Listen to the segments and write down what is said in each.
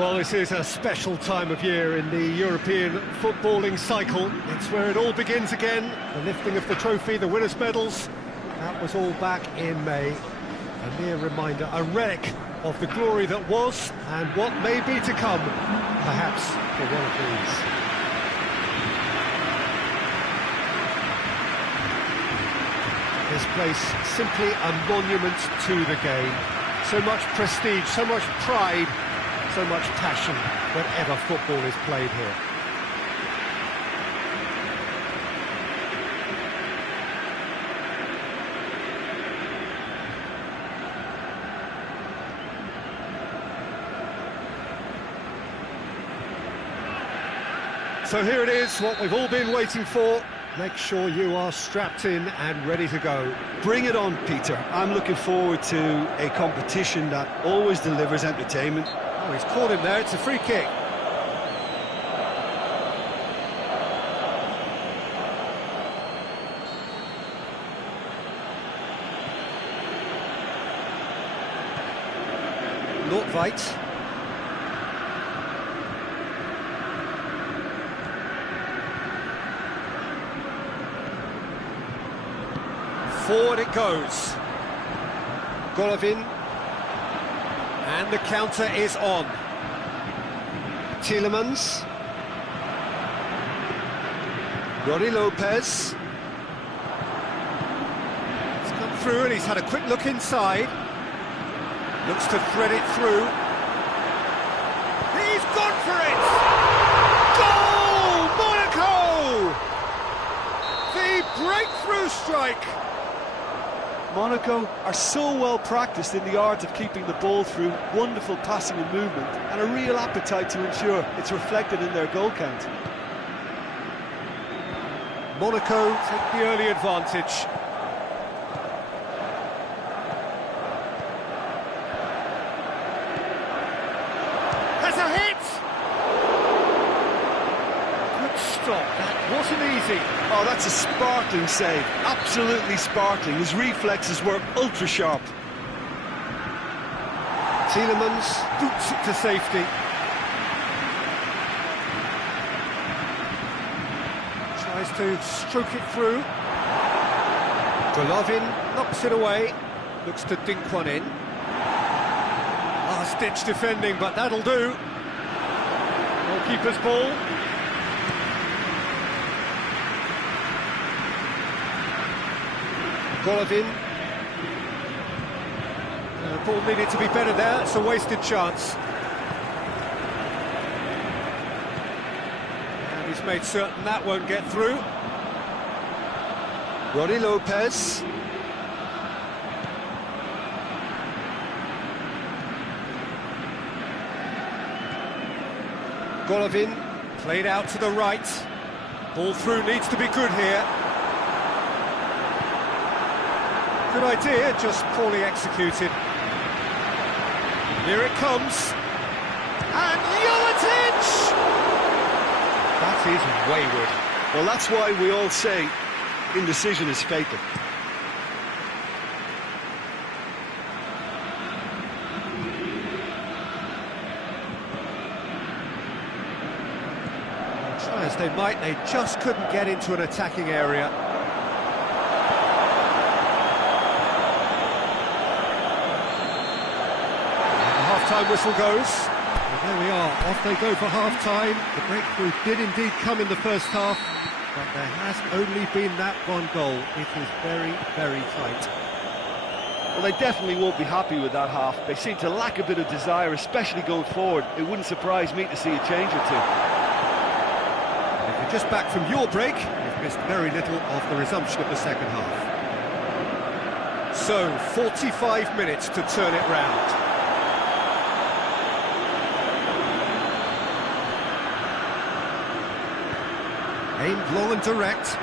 Well, this is a special time of year in the European footballing cycle. It's where it all begins again. The lifting of the trophy, the winners' medals. That was all back in May. A mere reminder, a relic of the glory that was and what may be to come, perhaps for one of these. This place simply a monument to the game. So much prestige, so much pride, so much passion whenever football is played here. So here it is, what we've all been waiting for. Make sure you are strapped in and ready to go. Bring it on, Peter. I'm looking forward to a competition that always delivers entertainment. Oh, he's caught him there, it's a free kick. Nordtveit. Forward it goes. Golovin. And the counter is on. Tielemans. Roddy Lopez. He's come through and he's had a quick look inside. Looks to thread it through. He's gone for it! Goal! Monaco! The breakthrough strike! Monaco are so well practiced in the art of keeping the ball through, wonderful passing and movement, and a real appetite to ensure it's reflected in their goal count. Monaco take the early advantage. Has a hit! Good stop, that wasn't easy. Oh, that's a sparkling save, absolutely sparkling. His reflexes were ultra-sharp. Tielemans boots it to safety. Tries to stroke it through. Golovin knocks it away. Looks to dink one in. Last-ditch defending, but that'll do. Goalkeeper's ball. Golovin. The ball needed to be better there, it's a wasted chance. And he's made certain that won't get through. Roddy Lopez. Golovin played out to the right. Ball through needs to be good here. Good idea, just poorly executed. Here it comes. And Jovetic! That is wayward. Well, that's why we all say indecision is fatal. Try as they might, they just couldn't get into an attacking area. Half-time whistle goes. And there we are, off they go for half-time. The breakthrough did indeed come in the first half, but there has only been that one goal. It is very, very tight. Well, they definitely won't be happy with that half. They seem to lack a bit of desire, especially going forward. It wouldn't surprise me to see a change or two. If you're just back from your break, you've missed very little of the resumption of the second half. So, 45 minutes to turn it round. Aimed long and direct.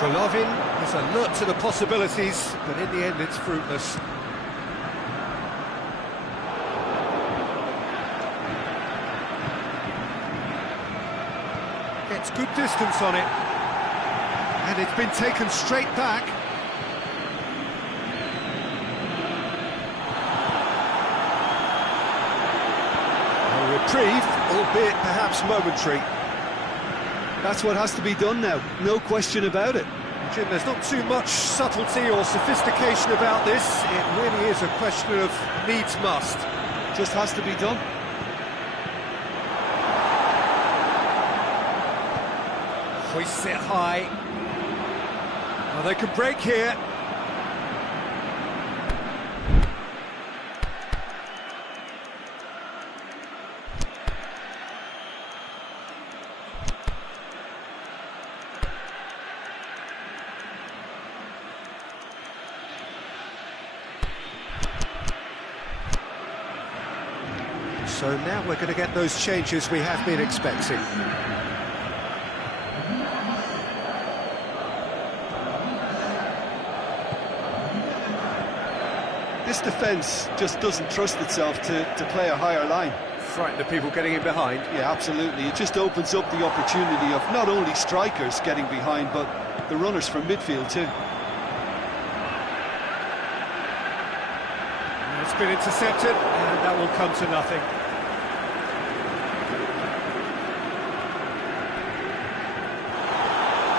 Golovin is alert to the possibilities, but in the end it's fruitless. Gets good distance on it. And it's been taken straight back. reprieve, albeit perhaps momentary. That's what has to be done now, no question about it. Jim, there's not too much subtlety or sophistication about this. It really is a question of needs must. Just has to be done. Hoists it high. Well, they could break here. So now we're going to get those changes we have been expecting. This defence just doesn't trust itself to play a higher line. Frightened of people getting in behind. Yeah, absolutely. It just opens up the opportunity of not only strikers getting behind, but the runners from midfield too. It's been intercepted, and that will come to nothing.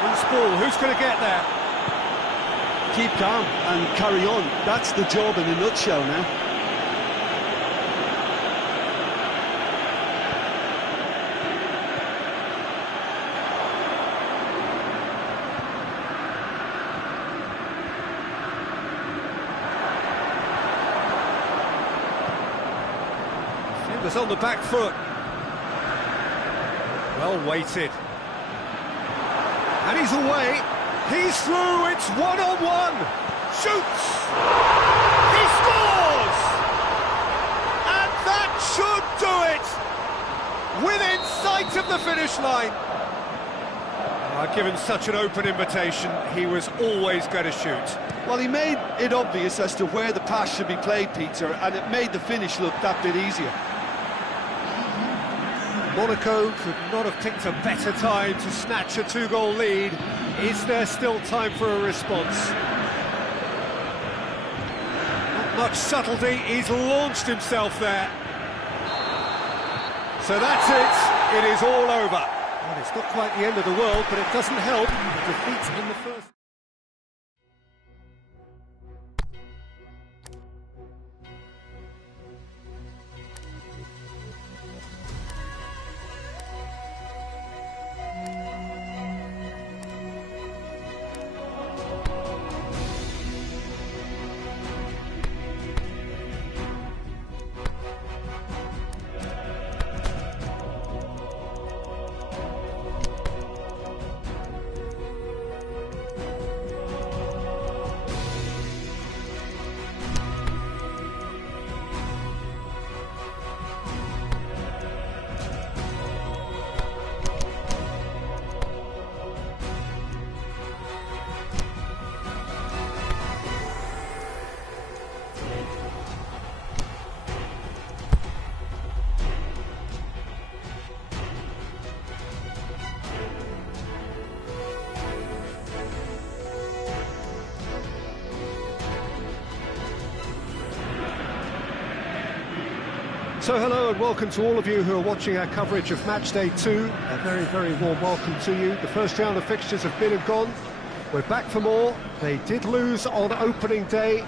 Loose ball, who's going to get there? Keep calm and carry on. That's the job in a nutshell now. Flippers on the back foot. Well weighted. And he's away. He's through, it's one-on-one. Shoots! He scores! And that should do it! Within sight of the finish line. Given such an open invitation, he was always going to shoot. Well, he made it obvious as to where the pass should be played, Peter, and it made the finish look that bit easier. Monaco could not have picked a better time to snatch a two-goal lead. Is there still time for a response? Not much subtlety, he's launched himself there. So that's it, it is all over. Well, it's not quite the end of the world, but it doesn't help. The defeat in the first... So hello and welcome to all of you who are watching our coverage of match day 2. A very, very warm welcome to you. The first round of fixtures have been and gone. We're back for more. They did lose on opening day.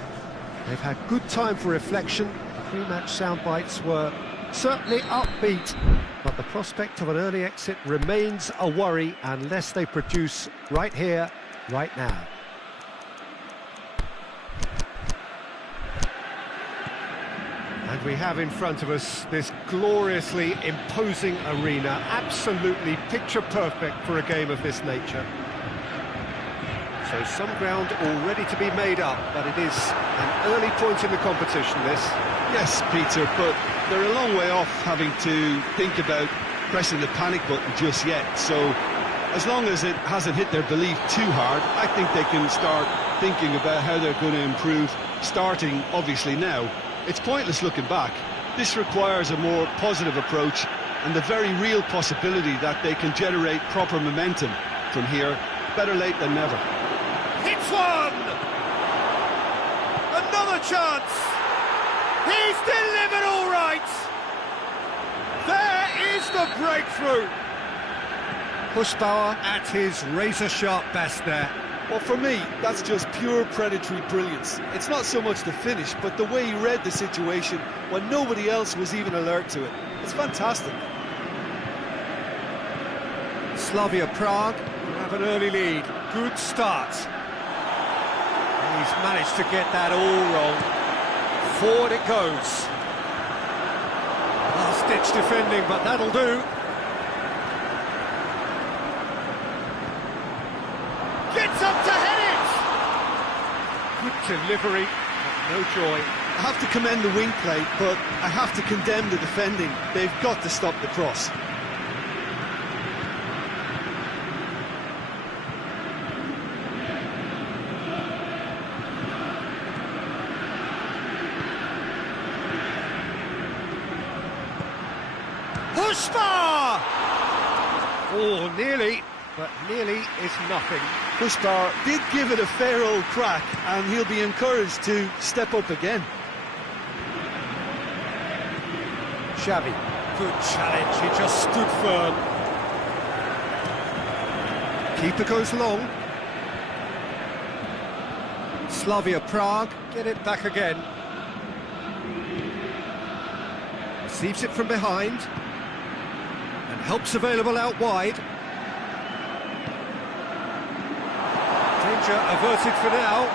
They've had good time for reflection. The pre-match sound bites were certainly upbeat, but the prospect of an early exit remains a worry unless they produce right here, right now. And we have in front of us this gloriously imposing arena, absolutely picture perfect for a game of this nature. So some ground already to be made up, but it is an early point in the competition, this. Yes, Peter, but they're a long way off having to think about pressing the panic button just yet. So as long as it hasn't hit their belief too hard, I think they can start thinking about how they're going to improve, starting obviously now. It's pointless looking back. This requires a more positive approach and the very real possibility that they can generate proper momentum from here. Better late than never. Hits one! Another chance! He's delivered all right! There the breakthrough! Pushbauer at his razor-sharp best there. Well, for me, that's just pure predatory brilliance. It's not so much the finish, but the way he read the situation when nobody else was even alert to it. It's fantastic. Slavia Prague have an early lead. Good start. He's managed to get that all wrong. Forward it goes. Last-ditch defending, but that'll do. Gets up to head it! Good delivery, but no joy. I have to commend the wing play, but I have to condemn the defending. They've got to stop the cross. Pushbar! Oh, nearly, but nearly is nothing. Pushbar did give it a fair old crack, and he'll be encouraged to step up again. Xavi, good challenge, he just stood firm. Keeper goes long. Slavia Prague get it back again. Receives it from behind. And help's available out wide. Danger averted for now.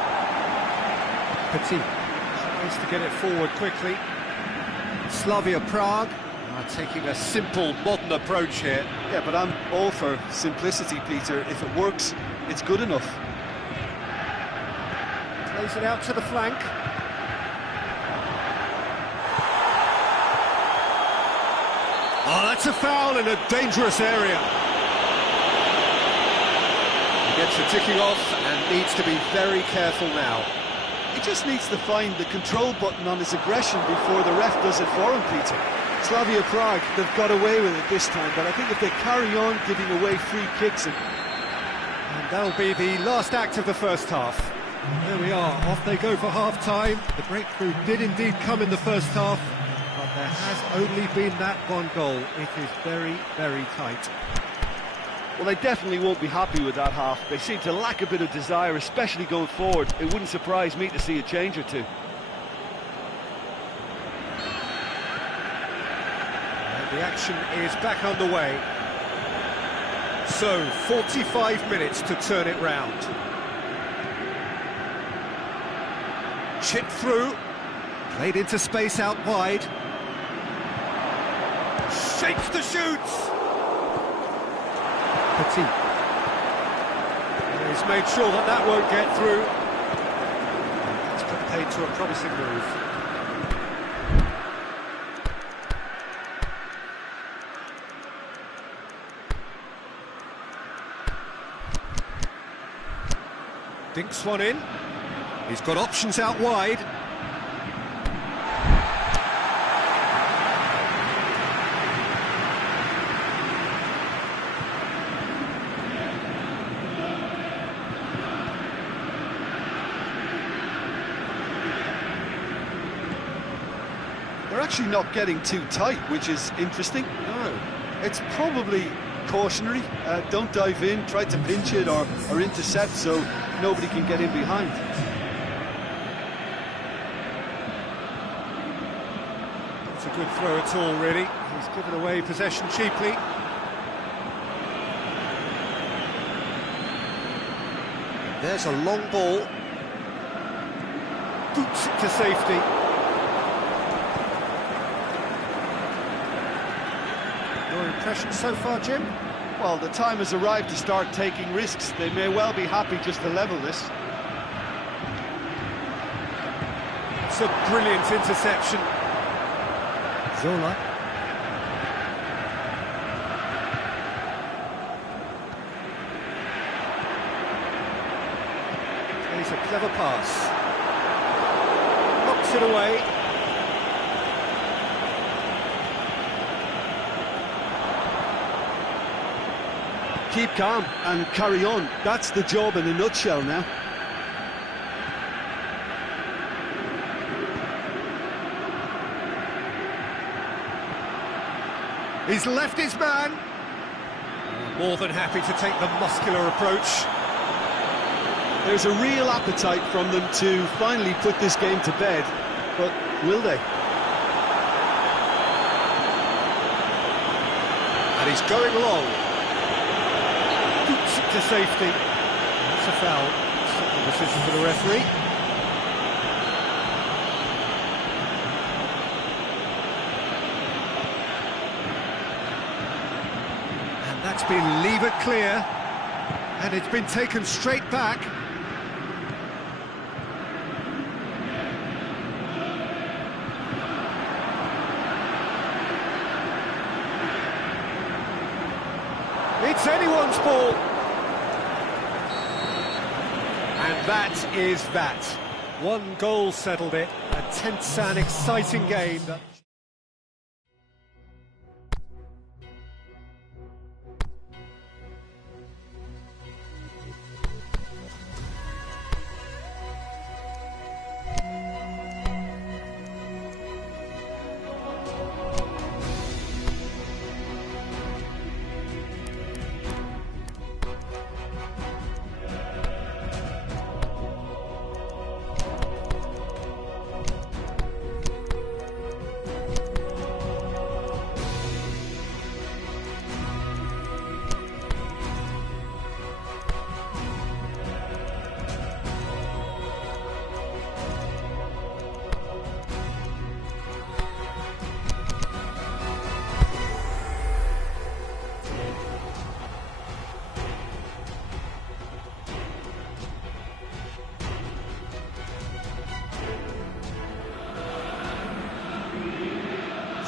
Petit tries to get it forward quickly. Slavia Prague are taking a simple, modern approach here. Yeah, but I'm all for simplicity, Peter. If it works, it's good enough. Plays it out to the flank. Oh, that's a foul in a dangerous area. He gets the ticking off and needs to be very careful now. He just needs to find the control button on his aggression before the ref does it for him, Peter. Slavia Prague, they've got away with it this time, but I think if they carry on giving away free kicks... And that'll be the last act of the first half. There we are, off they go for half-time. The breakthrough did indeed come in the first half, but there has only been that one goal. It is very, very tight. Well, they definitely won't be happy with that half. They seem to lack a bit of desire, especially going forward. It wouldn't surprise me to see a change or two. And the action is back underway. So, 45 minutes to turn it round. Chip through, played into space out wide. Shapes the shoots! Petit. He's made sure that that won't get through. It's put paid to a promising move. Dinks one in. He's got options out wide. They're actually not getting too tight, which is interesting. No. It's probably cautionary. Don't dive in, try to pinch it or intercept so nobody can get in behind. It's a good throw at all, really. He's given away possession cheaply. There's a long ball. Boots it to safety. Your impression so far, Jim? Well, the time has arrived to start taking risks. They may well be happy just to level this. It's a brilliant interception. Zola. Plays a clever pass. Knocks it away. Keep calm and carry on. That's the job in a nutshell now. He's left his man. More than happy to take the muscular approach. There's a real appetite from them to finally put this game to bed, but will they? And he's going long. Boots it to safety. That's a foul. Second decision for the referee. And that's been levered clear. And it's been taken straight back. It's anyone's ball. And that is that. One goal settled it. A tense and exciting game.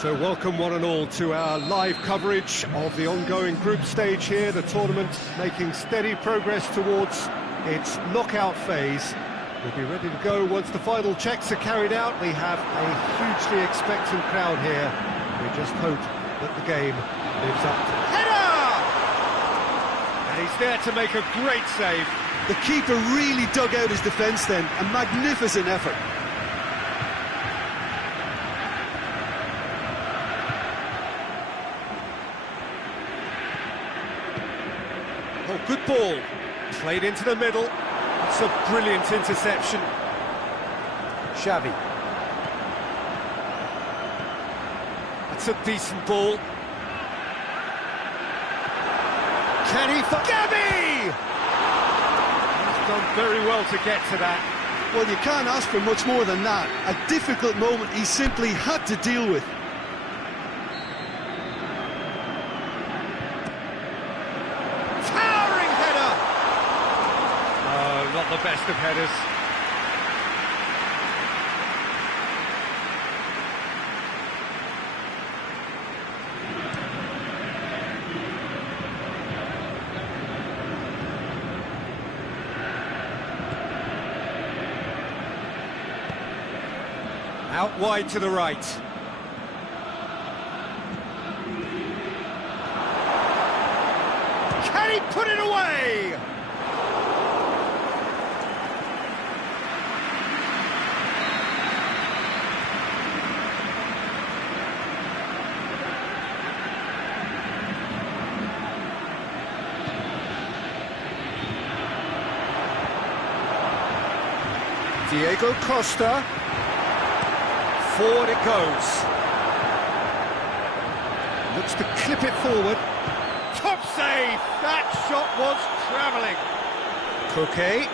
So welcome one and all to our live coverage of the ongoing group stage here, the tournament making steady progress towards its knockout phase. We'll be ready to go once the final checks are carried out. We have a hugely expectant crowd here. We just hope that the game lives up to it. Header! And he's there to make a great save. The keeper really dug out his defence then, a magnificent effort. Oh, good ball. Played into the middle. It's a brilliant interception. Xavi. That's a decent ball. Can he... Gabby! He's done very well to get to that. Well, you can't ask for much more than that. A difficult moment he simply had to deal with. Not the best of headers. Out wide to the right. Can he put it away? Diego Costa, forward it goes, looks to clip it forward, top save, that shot was travelling. Cookie,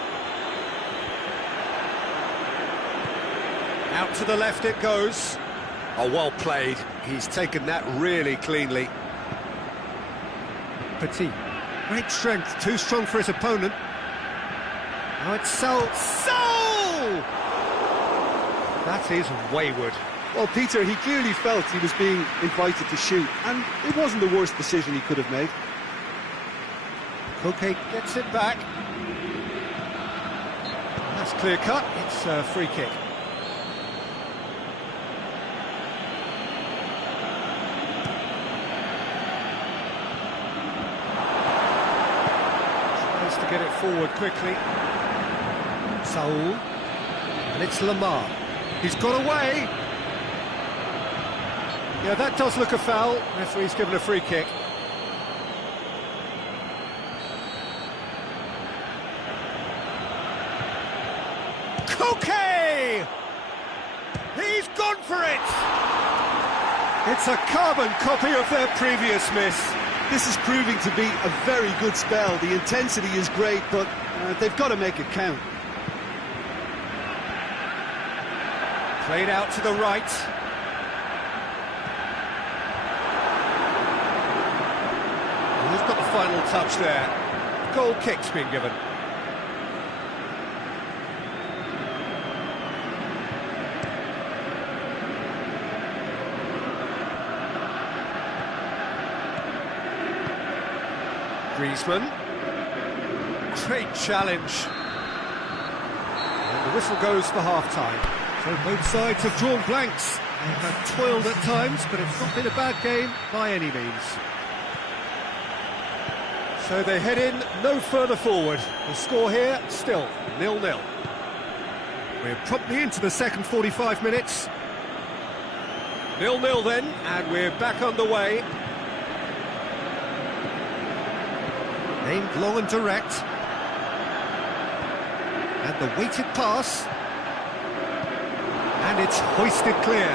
out to the left it goes, oh well played, he's taken that really cleanly. Petit, great strength, too strong for his opponent. Now it's Sol. That is wayward. Well, Peter, he clearly felt he was being invited to shoot, and it wasn't the worst decision he could have made. Koke gets it back. That's clear cut, it's a free kick. Tries to get it forward quickly. Saul, and it's Lamar. He's got away. Yeah, that does look a foul. Referee's given a free kick. Koke! He's gone for it! It's a carbon copy of their previous miss. This is proving to be a very good spell. The intensity is great, but they've got to make it count. Played out to the right. Who's got the final touch there? Goal kick's been given. Griezmann. Great challenge. And the whistle goes for half-time. So both sides have drawn blanks. They have toiled at times, but it's not been a bad game by any means. So they head in no further forward. The score here, still 0-0. We're promptly into the second 45 minutes. 0-0 then, and we're back underway. Aimed long and direct. And the weighted pass. And it's hoisted clear.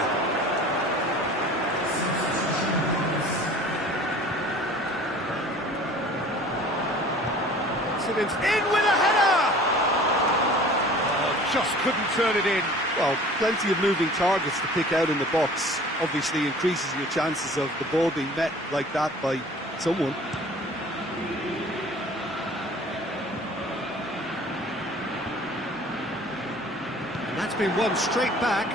Incident in with a header! Oh, just couldn't turn it in. Well, plenty of moving targets to pick out in the box. Obviously increases your chances of the ball being met like that by someone. That's been won straight back.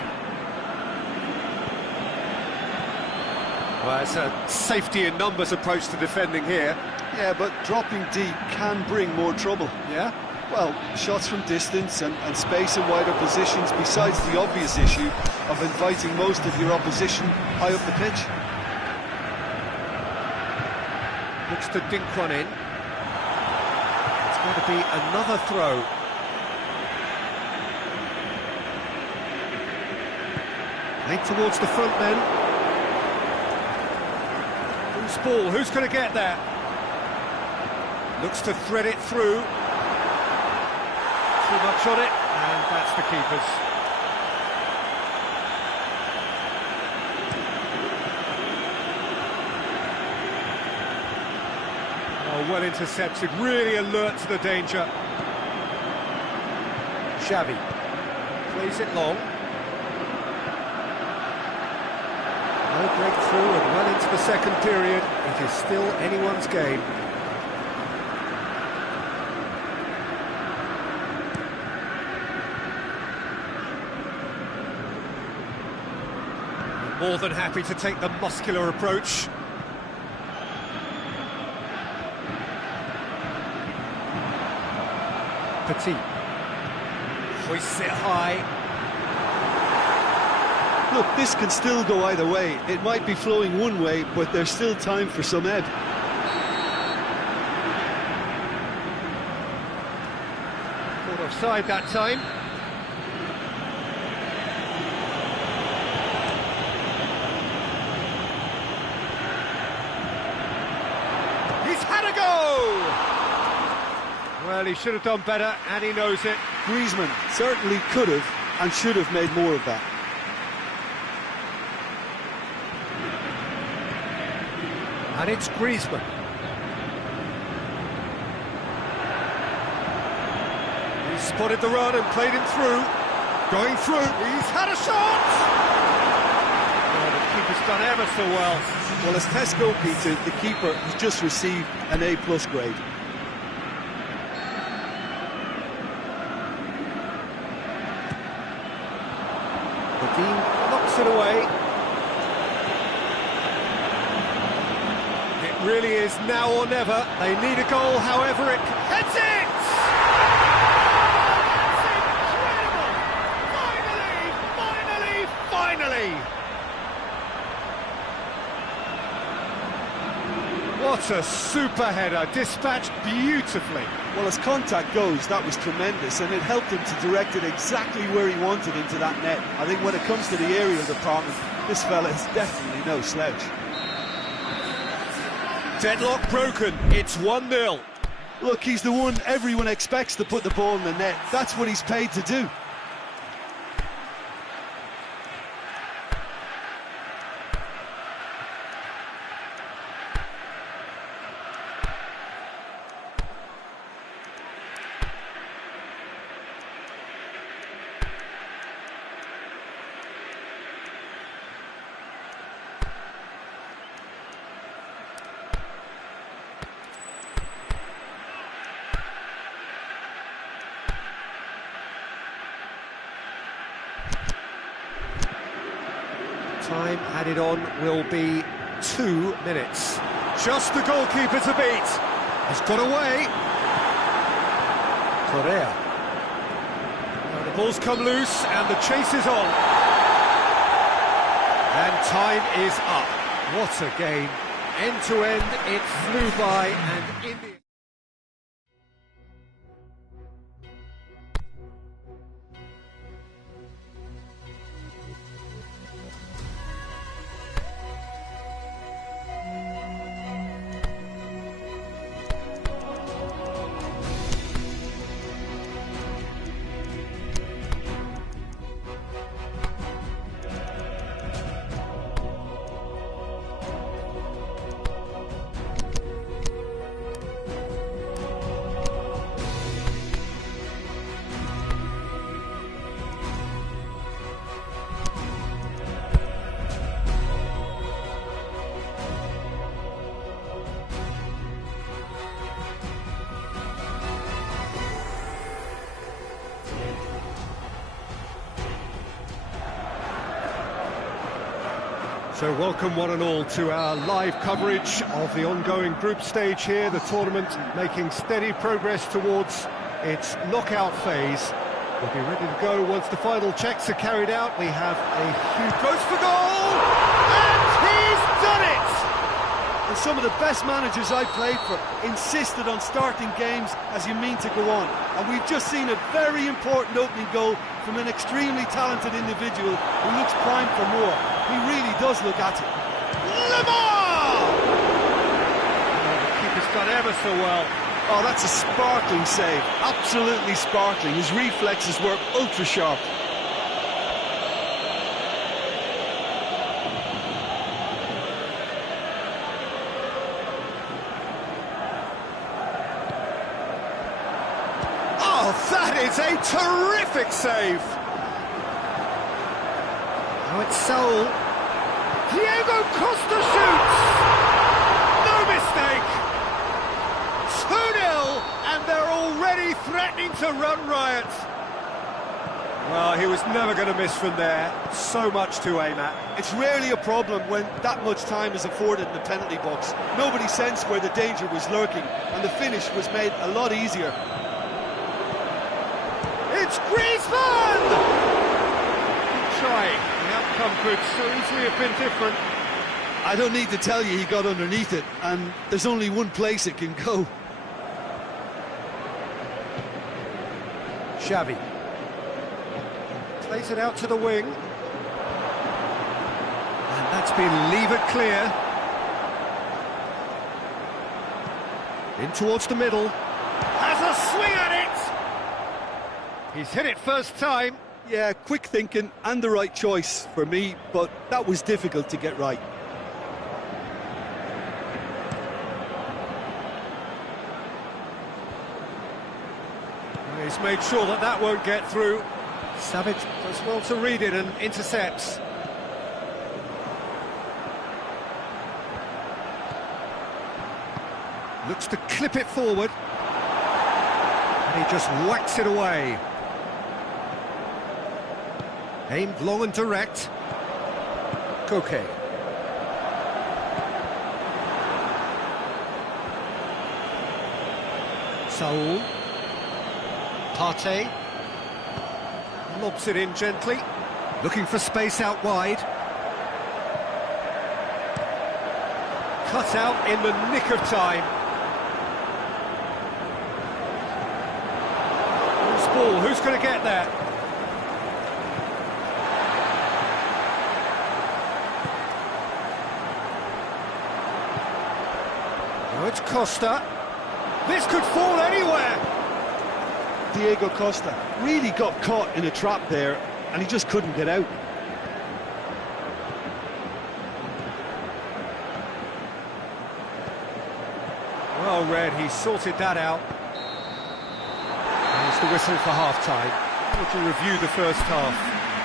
Well, it's a safety in numbers approach to defending here. Yeah, but dropping deep can bring more trouble. Yeah? Well, shots from distance and space in wider positions, besides the obvious issue of inviting most of your opposition high up the pitch. Looks to dink one in. It's going to be another throw. Played towards the front then. Who's ball? Who's going to get there? Looks to thread it through. Too much on it, and that's the keeper's. Oh, well intercepted, really alert to the danger. Xavi plays it long. No breakthrough and well into the second period. It is still anyone's game. More than happy to take the muscular approach. Petit. Hoists it high. Look, this can still go either way. It might be flowing one way, but there's still time for some ebb. Caught offside that time. He's had a go! Well, he should have done better, and he knows it. Griezmann certainly could have and should have made more of that. And it's Griezmann. He's spotted the run and played him through. Going through, he's had a shot! Oh, the keeper's done ever so well. Well, as test goalkeeper, the keeper has just received an A+ grade. The team knocks it away. It really is now or never. They need a goal, however it... Heads it! That's incredible! Finally! What a super header, dispatched beautifully. Well, as contact goes, that was tremendous, and it helped him to direct it exactly where he wanted into that net. I think when it comes to the aerial department, this fella is definitely no slouch. Deadlock broken, it's 1-0. Look, he's the one everyone expects to put the ball in the net. That's what he's paid to do. Time added on will be 2 minutes. Just the goalkeeper to beat. Has got away. Correa. Now the ball's come loose and the chase is on. And time is up. What a game. End to end, it flew by, and in the... So welcome one and all to our live coverage of the ongoing group stage here, the tournament making steady progress towards its knockout phase. We'll be ready to go once the final checks are carried out. We have a huge... Goes for goal! And he's done it! And some of the best managers I've played for insisted on starting games as you mean to go on. And we've just seen a very important opening goal from an extremely talented individual who looks primed for more. He really does look at it. Lamar! The keeper's done ever so well. Oh, that's a sparkling save. Absolutely sparkling. His reflexes were ultra sharp. Oh, that is a terrific save! Now it's Saul. Diego Costa shoots! No mistake! 2-0, and they're already threatening to run riot. Well, he was never going to miss from there. So much to aim at. It's rarely a problem when that much time is afforded in the penalty box. Nobody sensed where the danger was lurking, and the finish was made a lot easier. It's Griezmann! Good try. The outcome could so easily have been different. I don't need to tell you he got underneath it, and there's only one place it can go. Xavi. Plays it out to the wing. And that's been levered clear. In towards the middle. Has a swing at it! He's hit it first time. Yeah, quick thinking and the right choice for me, but that was difficult to get right. He's made sure that that won't get through. Savage does well to read it and intercepts. Looks to clip it forward. And he just whacks it away. Aimed long and direct. Koke. Saul. Partey. Lobs it in gently. Looking for space out wide. Cut out in the nick of time. who's going to get there. Now it's Costa. This could fall anywhere. Diego Costa really got caught in a trap there, and he just couldn't get out. Well read, he sorted that out. And it's the whistle for half-time. What to review the first half?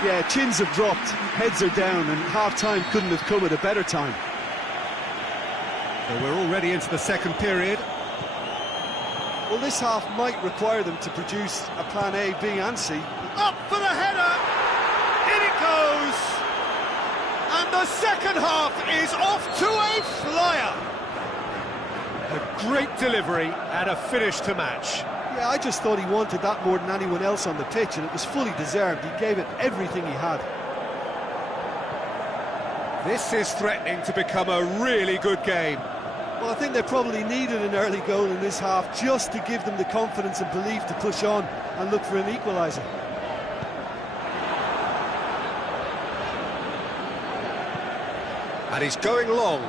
Yeah, chins have dropped, heads are down, and half-time couldn't have come at a better time. So we're already into the second period. Well, this half might require them to produce a plan A, B and C. Up for the header! In it goes! And the second half is off to a flyer! A great delivery and a finish to match. Yeah, I just thought he wanted that more than anyone else on the pitch, and it was fully deserved. He gave it everything he had. This is threatening to become a really good game. Well, I think they probably needed an early goal in this half just to give them the confidence and belief to push on and look for an equaliser. And he's going long.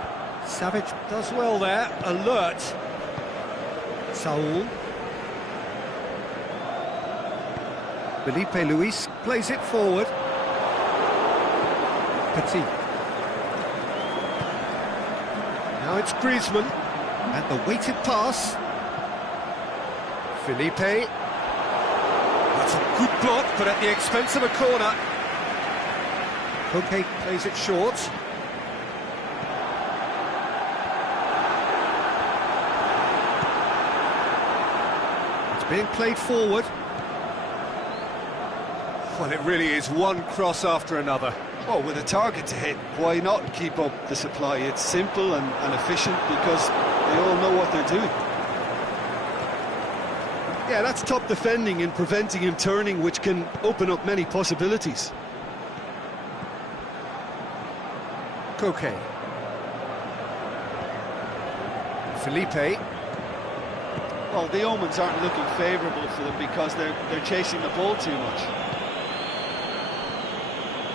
Savage does well there, alert. Saul. Felipe Luis plays it forward. Petit. Now it's Griezmann, and the weighted pass. Felipe. That's a good block, but at the expense of a corner. Koke plays it short. It's being played forward. Well, it really is one cross after another. Oh, with a target to hit, why not keep up the supply? It's simple and efficient because they all know what they're doing. Yeah, that's top defending and preventing him turning, which can open up many possibilities. Koke. Felipe. Well, the omens aren't looking favourable for them because they're chasing the ball too much.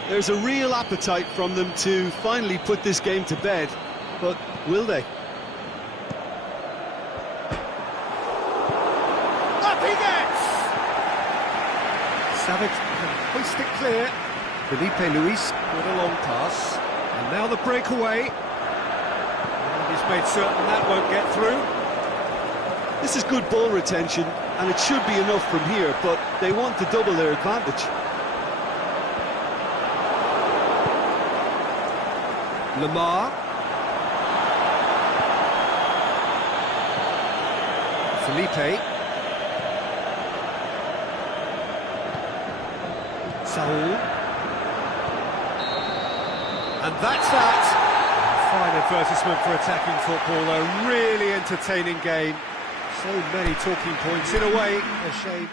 There's a real appetite from them to finally put this game to bed, but will they? Up he gets! Savage can hoist it clear. Felipe Luis with a long pass. And now the breakaway. And he's made certain that won't get through. This is good ball retention, and it should be enough from here, but they want to double their advantage. Lamar. Felipe. Saul. And that's that. Fine advertisement for attacking football, a really entertaining game. So many talking points, in a way, a shame.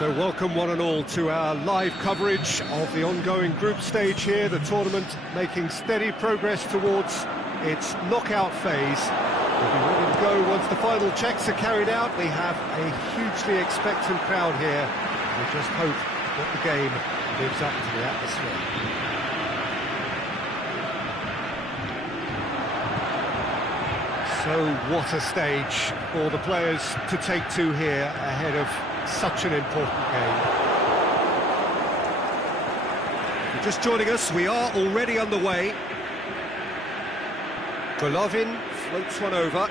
So welcome one and all to our live coverage of the ongoing group stage here, the tournament making steady progress towards its knockout phase. We'll be ready to go once the final checks are carried out. We have a hugely expectant crowd here. We just hope that the game lives up to the atmosphere. So what a stage for the players to take to here ahead of such an important game. If you're just joining us, we are already underway. Golovin floats one over.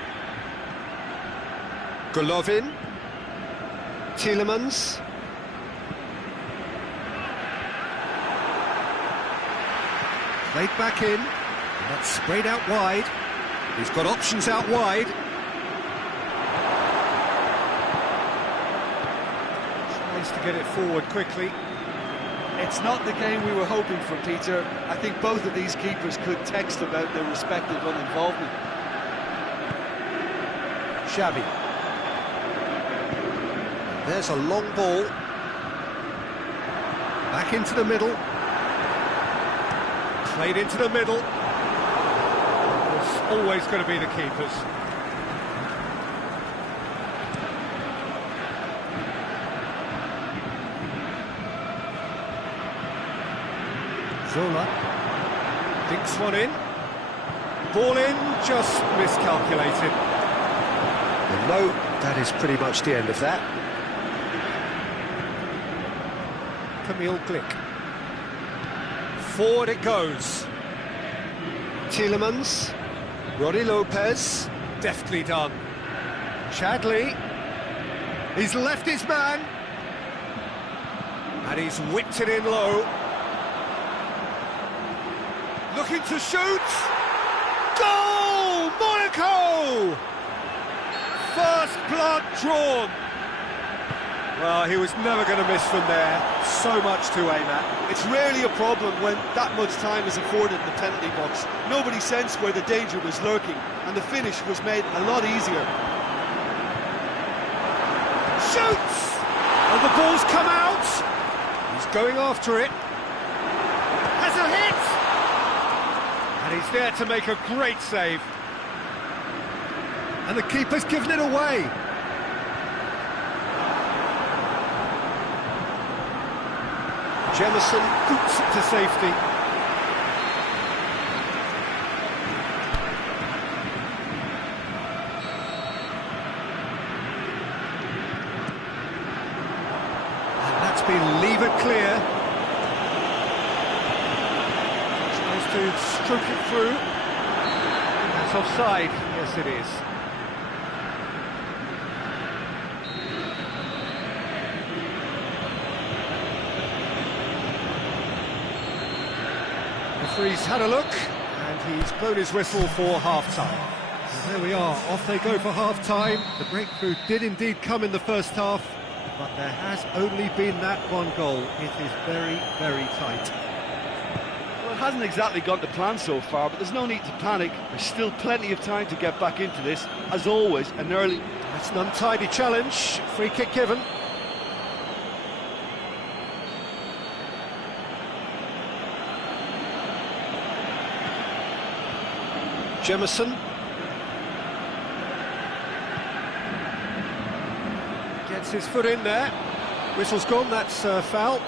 Golovin. Tielemans. Played back in. And that's sprayed out wide. He's got options out wide. Tries to get it forward quickly. It's not the game we were hoping for, Peter. I think both of these keepers could text about their respective uninvolvement. Xavi. There's a long ball. Back into the middle. Played into the middle. It's always going to be the keepers. Zola dinks one in. Ball in, just miscalculated. No, that is pretty much the end of that. Camille Glick. Forward it goes. Tielemans. Roddy Lopez. Deftly done. Chadley. He's left his man. And he's whipped it in low. Looking to shoot. Goal! Monaco! First blood drawn. Well, he was never going to miss from there. So much to aim at. It's rarely a problem when that much time is afforded in the penalty box. Nobody sensed where the danger was lurking, and the finish was made a lot easier. Shoots! And the ball's come out. He's going after it. Has a hit! And he's there to make a great save. And the keeper's given it away. Jemison boots it to safety. And that's been levered clear. Tries to stroke it through. That's offside. Yes, it is. Referee's had a look, and he's blown his whistle for half-time. So there we are, off they go for half-time. The breakthrough did indeed come in the first half, but there has only been that one goal. It is very, very tight. Well, it hasn't exactly gone to plan so far, but there's no need to panic. There's still plenty of time to get back into this. As always, an early... That's an untidy challenge, free kick given. Jemison. Gets his foot in there. Whistle's gone, that's foul.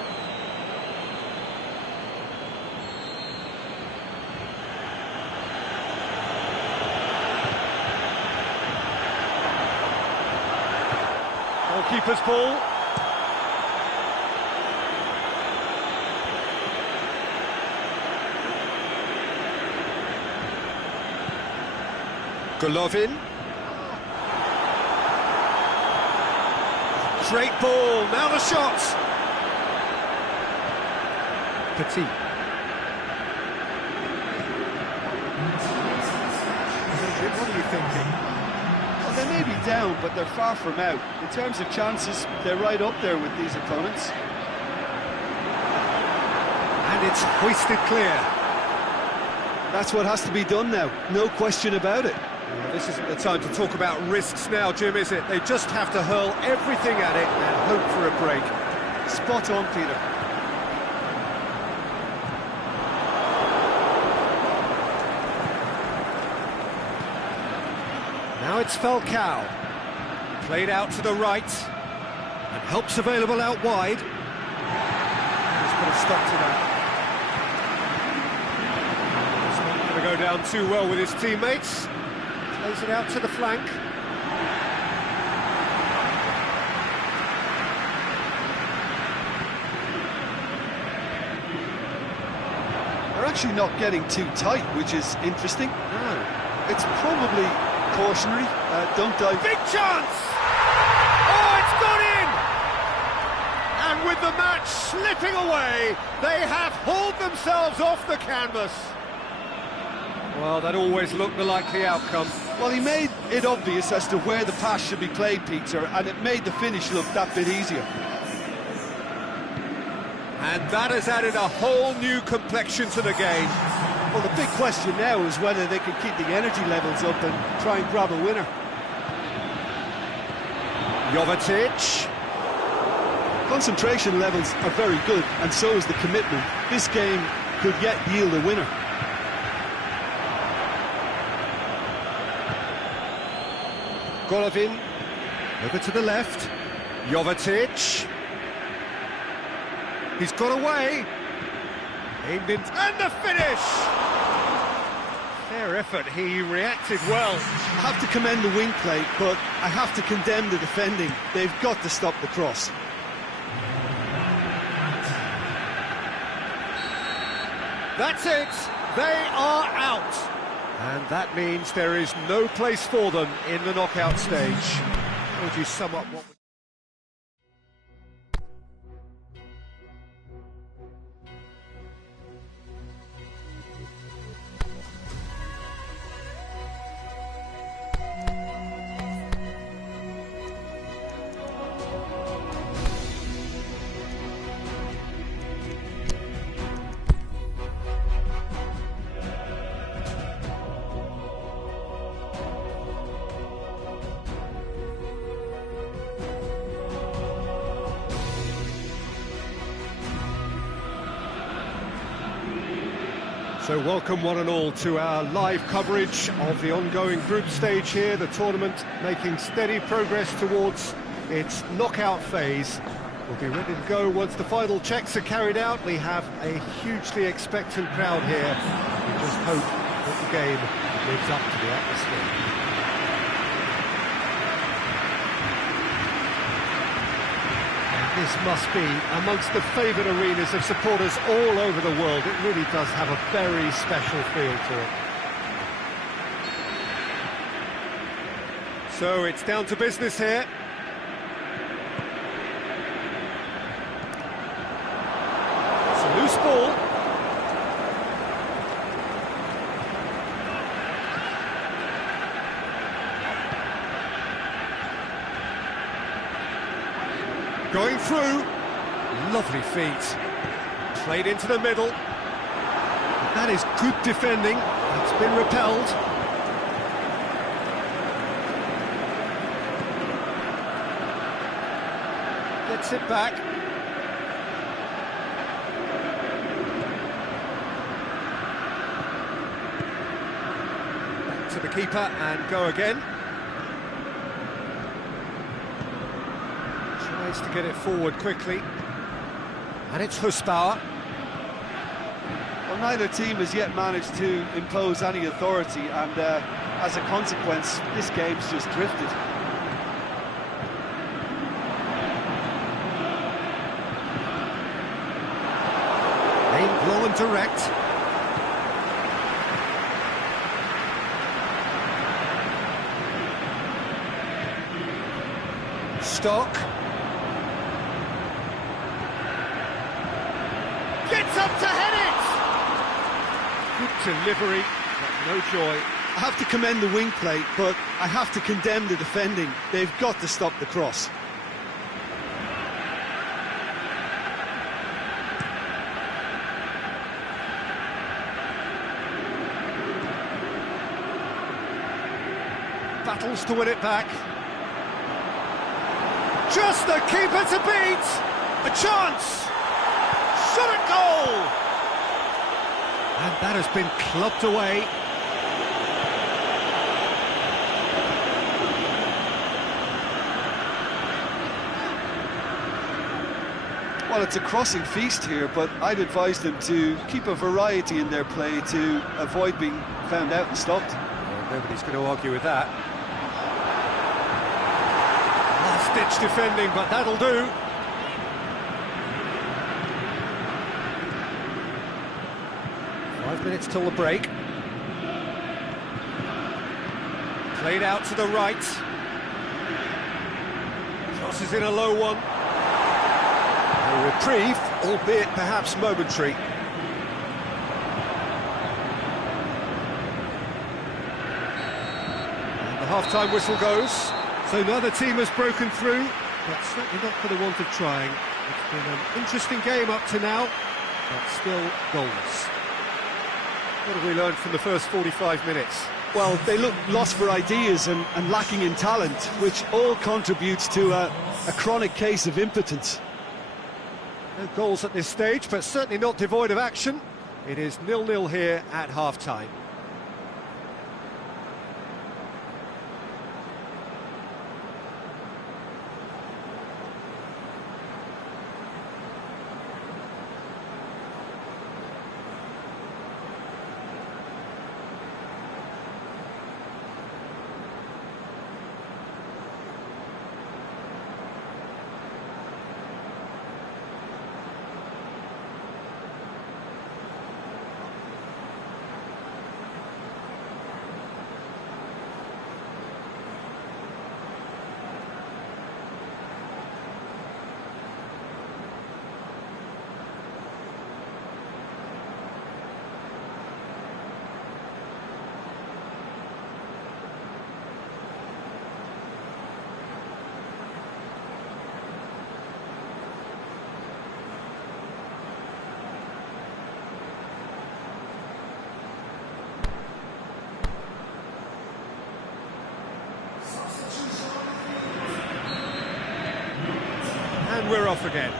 Goalkeeper's ball. Golovin. Great ball, now the shot! Petit. What are you thinking? Well, they may be down, but they're far from out. In terms of chances, they're right up there with these opponents. And it's hoisted clear. That's what has to be done now, no question about it. Well, this isn't the time to talk about risks now, Jim, is it? They just have to hurl everything at it and hope for a break. Spot on, Peter. Now it's Falcao. Played out to the right. And help's available out wide. full stop to that. It's not going to go down too well with his teammates. Plays it out to the flank. They're actually not getting too tight, which is interesting. No. It's probably cautionary. Don't dive. Big chance! Oh, it's gone in! And with the match slipping away, they have hauled themselves off the canvas. Well, that always looked the likely outcome. Well, he made it obvious as to where the pass should be played, Peter, and it made the finish look that bit easier. And that has added a whole new complexion to the game. Well, the big question now is whether they can keep the energy levels up and try and grab a winner. Jovetic. Concentration levels are very good, and so is the commitment. This game could yet yield a winner. Golovin. Over to the left. Jovetic. He's got away. Aimed in, and the finish! Fair effort, he reacted well. I have to commend the wing play, but I have to condemn the defending. They've got to stop the cross. That's it, they are out. And that means there is no place for them in the knockout stage. Would you sum up what... So welcome one and all to our live coverage of the ongoing group stage here, the tournament making steady progress towards its knockout phase. We'll be ready to go once the final checks are carried out. We have a hugely expectant crowd here. We just hope that the game lives up to the atmosphere. This must be amongst the favoured arenas of supporters all over the world. It really does have a very special feel to it. So it's down to business here. It's a loose ball. Going through, lovely feet, played into the middle, that is good defending, it's been repelled. Gets it back. Back to the keeper and go again. To get it forward quickly, and it's Husbauer. Well, neither team has yet managed to impose any authority, and as a consequence, this game's just drifted. Aimed low and direct. Stock. Gets up to head it! Good delivery, but no joy. I have to commend the wing play, but I have to condemn the defending. They've got to stop the cross. Battles to win it back. Just the keeper to beat! A chance! Shot at goal! And that has been clubbed away. Well, it's a crossing feast here, but I'd advise them to keep a variety in their play to avoid being found out and stopped. Well, nobody's going to argue with that. Last-ditch defending, but that'll do. Minutes till the break. Played out to the right. Crosses in a low one. A reprieve, albeit perhaps momentary. And the half-time whistle goes. So neither team has broken through, but certainly not for the want of trying. It's been an interesting game up to now, but still goalless. What have we learned from the first 45 minutes? Well, they look lost for ideas and lacking in talent, which all contributes to a chronic case of impotence. No goals at this stage, but certainly not devoid of action. It is 0-0 here at half-time. And we're off again.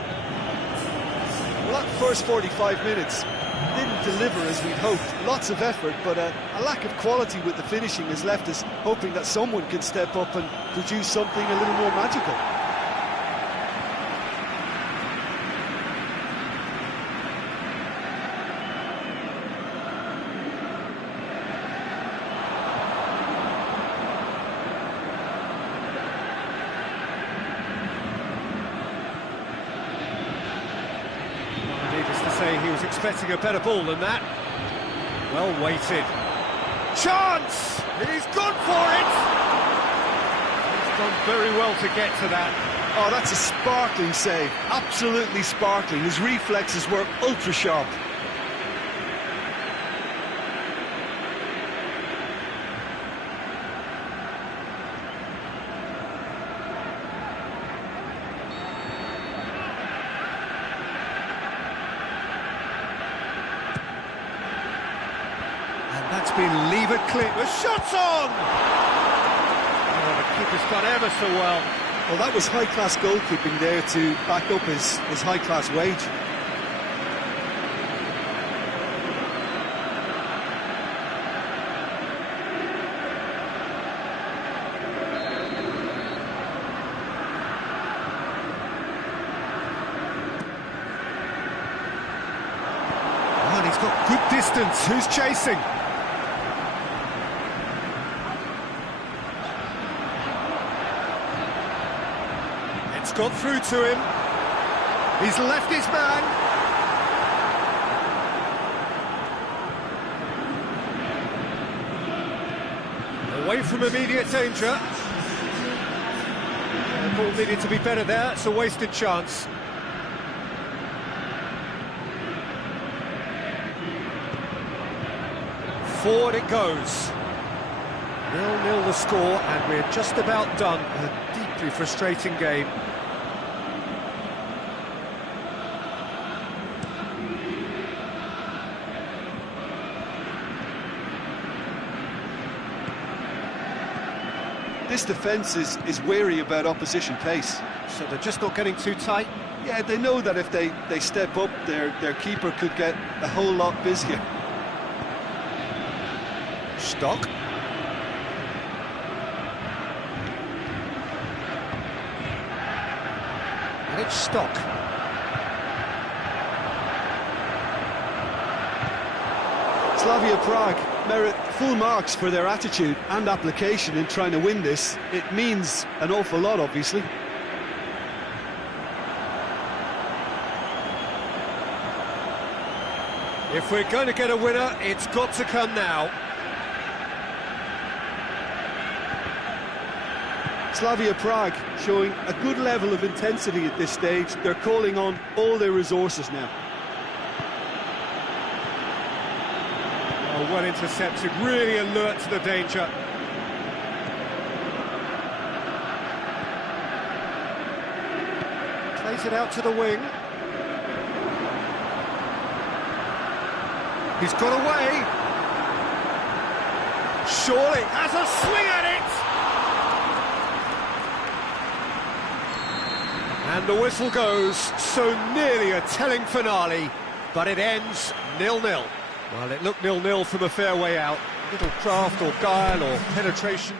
Well, that first 45 minutes didn't deliver as we'd hoped. Lots of effort, but a lack of quality with the finishing has left us hoping that someone can step up and produce something a little more magical. He was expecting a better ball than that. Well weighted. Chance! He's gone for it! He's done very well to get to that. Oh, that's a sparkling save. Absolutely sparkling. His reflexes were ultra sharp. That's been levered clear. The shot's on! Oh, the keeper's done ever so well. Well, that was high-class goalkeeping there to back up his high-class wage. Oh, and he's got good distance. Who's chasing? It's got through to him. He's left his man. Away from immediate danger. The ball needed to be better there. It's a wasted chance. Forward it goes. 0-0 the score, and we're just about done. A deeply frustrating game. This defence is wary about opposition pace. So they're just not getting too tight. Yeah, they know that if they step up, their keeper could get a whole lot busier. Stock. And it's Stock. Slavia Prague merit full marks for their attitude and application in trying to win this. It means an awful lot, obviously. If we're going to get a winner, it's got to come now. Slavia Prague showing a good level of intensity at this stage. They're calling on all their resources now. Oh, well intercepted, really alert to the danger. Plays it out to the wing. He's got away. Surely has a swing at it. And the whistle goes, so nearly a telling finale, but it ends 0-0. Well, it looked 0-0 from a fair way out. Little craft or guile or penetration.